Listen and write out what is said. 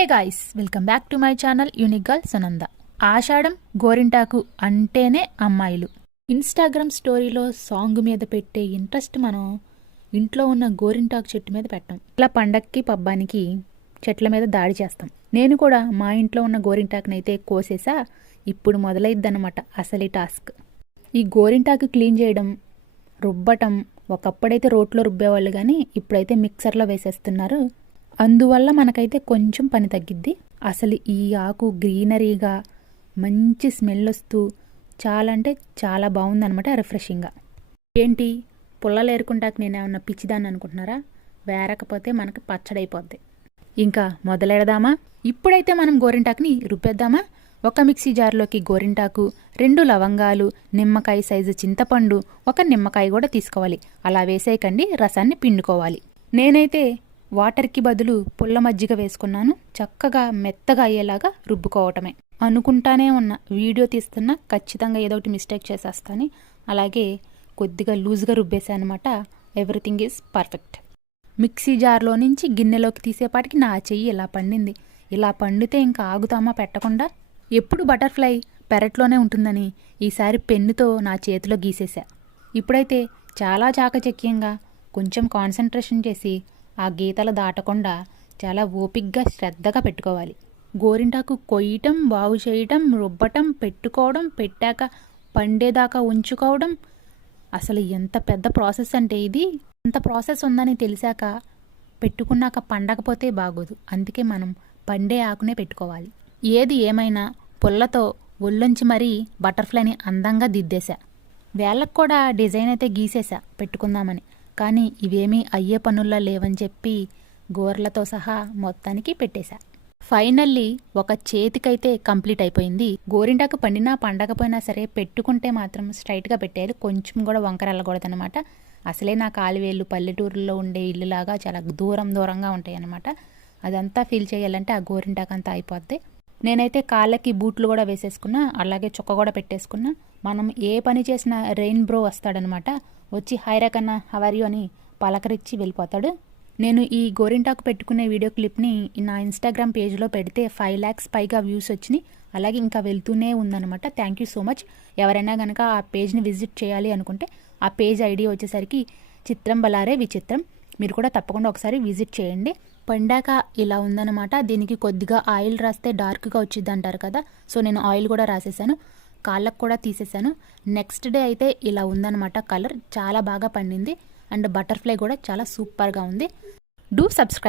Hey guys welcome back to my channel unique girl Sunanda ఆషాఢం గోరింటాకు అంటేనే అమ్మాయిలు. Instagram స్టోరీలో సాంగ్ మీద పెట్టే ఇంట్రెస్ట్ మనం ఇంట్లో ఉన్న గోరింటాకు చెట్టు మీద పెట్టాం. ఇలా పండక్కి పబ్బానికి చెట్ల మీద దాడి చేస్తాం. నేను కూడా మా ఇంట్లో ఉన్న గోరింటాకుని అయితే కోసేసా ఇప్పుడు మొదలైద్దనమాట అసలు ఈ టాస్క్. ఈ గోరింటాకు క్లీన్ చేయడం రుబ్బటం ఒకప్పుడైతే రోట్లో రుబ్బేవాళ్ళు కానీ ఇప్పుడైతే మిక్సర్లో వేసేస్తున్నారు. అందువల్ల మనకైతే కొంచెం పని తగ్గిద్ది. అసలు ఈ ఆకు గ్రీనరీగా మంచి స్మెల్ వస్తూ చాలా అంటే చాలా బాగుందనమాట రిఫ్రెషింగ్గా. ఏంటి? పుల్లలు ఏరుకుంటాక నేను ఏమన్నా పిచ్చిదాన్ని అనుకుంటున్నారా? వేరకపోతే మనకి పచ్చడైపోద్ది. ఇంకా మొదలెడదామా? ఇప్పుడైతే మనం గోరింటాకుని రుబ్బేద్దామా? ఒక మిక్సీ జార్లోకి గోరింటాకు రెండు లవంగాలు నిమ్మకాయ సైజు చింతపండు ఒక నిమ్మకాయ కూడా తీసుకోవాలి. అలా వేసేయకండి రసాన్ని పిండుకోవాలి. నేనైతే వాటర్కి బదులు పుల్ల మజ్జిగ వేసుకున్నాను. చక్కగా మెత్తగా అయ్యేలాగా రుబ్బుకోవటమే. అనుకుంటానే ఉన్న వీడియో తీస్తున్నా ఖచ్చితంగా ఏదో ఒకటి మిస్టేక్ చేసేస్తాను. అలాగే కొద్దిగా లూజ్గా రుబ్బేశాను అనమాట ఎవ్రీథింగ్ ఈజ్ పర్ఫెక్ట్. మిక్సీ జార్లో నుంచి గిన్నెలోకి తీసేపాటికి నా చెయ్యి ఇలా పండింది. ఇలా పండితే ఇంకా ఆగుతామా పెట్టకుండా? ఎప్పుడు బటర్ఫ్లై పెరట్లోనే ఉంటుందని ఈసారి పెన్నుతో నా చేతిలో గీసేశా. ఇప్పుడైతే చాలా చాకచక్యంగా కొంచెం కాన్సన్ట్రేషన్ చేసి ఆ గీతలు దాటకుండా చాలా ఓపిగ్గా శ్రద్ధగా పెట్టుకోవాలి. గోరింటాకు కొయ్యటం బాగు చేయటం రుబ్బటం పెట్టుకోవడం పెట్టాక పండేదాకా ఉంచుకోవడం. అసలు ఎంత పెద్ద ప్రాసెస్ అంటే ఇది? ఎంత ప్రాసెస్ ఉందని తెలిసాక పెట్టుకున్నాక పండకపోతే బాగోదు. అందుకే మనం పండే ఆకునే పెట్టుకోవాలి. ఏది ఏమైనా పుల్లతో ఒళ్ళొంచి మరీ బటర్ఫ్లైని అందంగా దిద్దేశా. వేళ్ళకు కూడా డిజైన్ అయితే గీసేశా పెట్టుకుందామని. కానీ ఇవేమీ అయ్యే పనుల్లో లేవని చెప్పి గోర్లతో సహా మొత్తానికి పెట్టేశా. ఫైనల్లీ ఒక చేతికైతే కంప్లీట్ అయిపోయింది. గోరింటాకు పండినా పండకపోయినా సరే పెట్టుకుంటే మాత్రం స్ట్రైట్గా పెట్టేయాలి. కొంచెం కూడా వంకర అసలే నా కాలువేళ్ళు పల్లెటూరులో ఉండే ఇల్లులాగా చాలా దూరం దూరంగా ఉంటాయి అన్నమాట అదంతా ఫీల్ చేయాలంటే ఆ గోరింటాకు అంతా అయిపోద్ది. నేనైతే కాళ్ళకి బూట్లు కూడా వేసేసుకున్నా అలాగే చొక్క కూడా పెట్టేసుకున్నా. మనం ఏ పని చేసినా రెయిన్ బ్రో వస్తాడనమాట. వచ్చి హాయ్ రకన్నా హవర్ అని పలకరించి వెళ్ళిపోతాడు. నేను ఈ గోరింటాకు పెట్టుకునే వీడియో క్లిప్ని నా ఇన్స్టాగ్రామ్ పేజ్లో పెడితే ఫైవ్ ల్యాక్స్ పైగా వ్యూస్ వచ్చినాయి. అలాగే ఇంకా వెళ్తూనే ఉందన్నమాట థ్యాంక్ యూ సో మచ్. ఎవరైనా కనుక ఆ పేజ్ని విజిట్ చేయాలి అనుకుంటే ఆ పేజ్ ఐడి వచ్చేసరికి చిత్రం బలారే విచిత్రం. మీరు కూడా తప్పకుండా ఒకసారి విజిట్ చేయండి. పండాక ఇలా ఉందన్నమాట. దీనికి కొద్దిగా ఆయిల్ రాస్తే డార్క్గా వచ్చింది అంటారు కదా. సో నేను ఆయిల్ కూడా రాసేసాను. కాళ్ళకు కూడా తీసేసాను. నెక్స్ట్ డే అయితే ఇలా ఉందన్నమాట కలర్. చాలా బాగా పండింది. అండ్ బటర్ఫ్లై కూడా చాలా సూపర్గా ఉంది. Do subscribe